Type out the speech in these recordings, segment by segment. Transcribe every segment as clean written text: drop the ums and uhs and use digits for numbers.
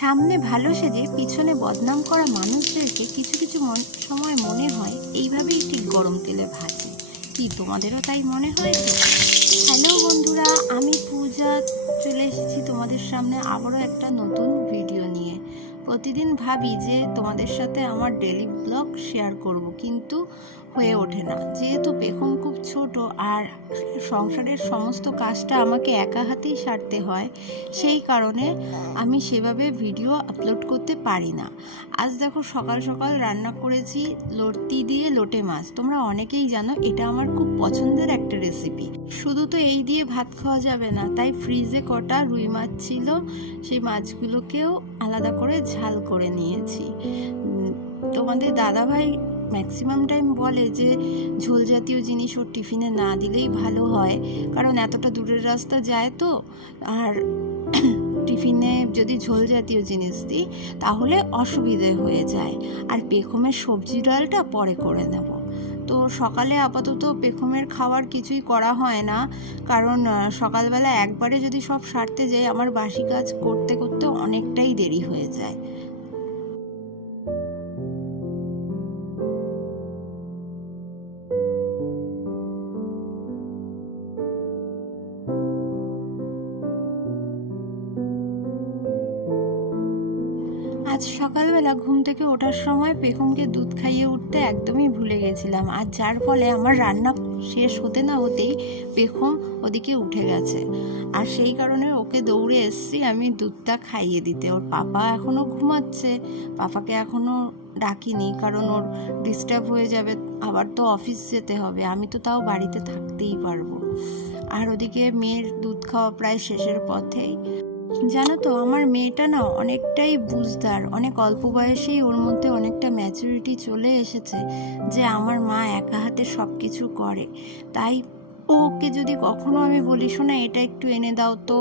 সামনে ভালো সেজে পিছনে বদনাম করা মানুষদেরকে কিছু কিছু সময় মনে হয় এইভাবেই ঠিক গরম তেলে ভাজে। কি তোমাদেরও তাই মনে হয়েছে? হ্যালো বন্ধুরা, আমি পূজা চলে এসেছি তোমাদের সামনে আবারও একটা নতুন ভিডিও নিয়ে। প্রতিদিন ভাবি যে তোমাদের সাথে আমার ডেলি ব্লগ শেয়ার করব, কিন্তু হয়ে ওঠে না। যেহেতু পেখম খুব ছোট আর সংসারের সমস্ত কাজটা আমাকে একা হাতেই সারতে হয়, সেই কারণে আমি সেভাবে ভিডিও আপলোড করতে পারি না। আজ দেখো সকাল সকাল রান্না করেছি লতি দিয়ে লোটে মাছ। তোমরা অনেকেই জানো এটা আমার খুব পছন্দের একটা রেসিপি। শুধু তো এই দিয়ে ভাত খাওয়া যাবে না, তাই ফ্রিজে কটা রুই মাছ ছিল, সেই মাছগুলোকেও আলাদা করে ঝাল করে নিয়েছি। তোমাদের দাদাভাই ম্যাক্সিমাম টাইম বলে যে ঝোল জাতীয় জিনিস ওর টিফিনে না দিলেই ভালো হয়, কারণ এতটা দূরের রাস্তা যায় তো, আর টিফিনে যদি ঝোল জাতীয় জিনিস দিই তাহলে অসুবিধে হয়ে যায়। আর পেখমের সবজি ডালটা পরে করে নেব। তো সকালে আপাতত পেখমের খাবার কিছুই করা হয় না, কারণ সকালবেলা একবারে যদি সব সারতে যাই আমার বাসি কাজ করতে করতে অনেকটাই দেরি হয়ে যায়। আজ সকালবেলা ঘুম থেকে ওঠার সময় পেখমকে দুধ খাইয়ে উঠতে একদমই ভুলে গেছিলাম, আর যার ফলে আমার রান্না শেষ হতে না হতেই পেখম ওদিকে উঠে গেছে। আর সেই কারণে ওকে দৌড়ে এসছি আমি দুধটা খাইয়ে দিতে। ওর পাপা এখনও ঘুমাচ্ছে, পাপাকে এখনও ডাকিনি, কারণ ওর ডিস্টার্ব হয়ে যাবে, আবার তো অফিস যেতে হবে, আমি তো তাও বাড়িতে থাকতেই পারবো। আর ওদিকে মেয়ের দুধ খাওয়া প্রায় শেষের পথেই। জানো তো আমার মেয়েটা না অনেকটাই বুঝদার, অনেক অল্প বয়সেই ওর মধ্যে অনেকটা ম্যাচুরিটি চলে এসেছে যে আমার মা একা হাতে সব কিছু করে। তাই ওকে যদি কখনো আমি বলি শোনা এটা একটু এনে দাও তো,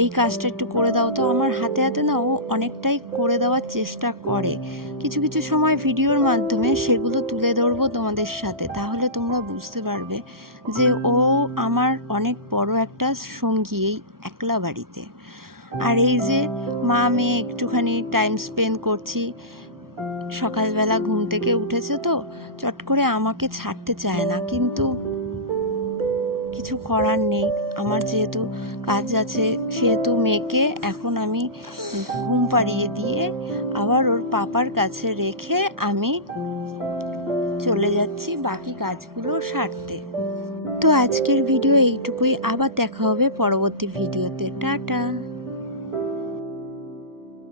এই কাজটা একটু করে দাও তো, আমার হাতে হাতে না ও অনেকটাই করে দেওয়ার চেষ্টা করে। কিছু কিছু সময় ভিডিওর মাধ্যমে সেগুলো তুলে ধরবো তোমাদের সাথে, তাহলে তোমরা বুঝতে পারবে যে ও আমার অনেক বড় একটা সঙ্গী এই একলা বাড়িতে। আর এই যে মা মেয়ে একটুখানি টাইম স্পেন্ড করছি। সকালবেলা ঘুম থেকে উঠেছে তো চট করে আমাকে ছাড়তে চায় না, কিন্তু কিছু করার নেই, আমার যেহেতু কাজ আছে, সেহেতু মেয়েকে এখন আমি ঘুম পাড়িয়ে দিয়ে আবার ওর পাপার কাছে রেখে আমি চলে যাচ্ছি বাকি কাজগুলো সারতে। তো আজকের ভিডিও এইটুকুই, আবার দেখা হবে পরবর্তী ভিডিওতে। টাটা।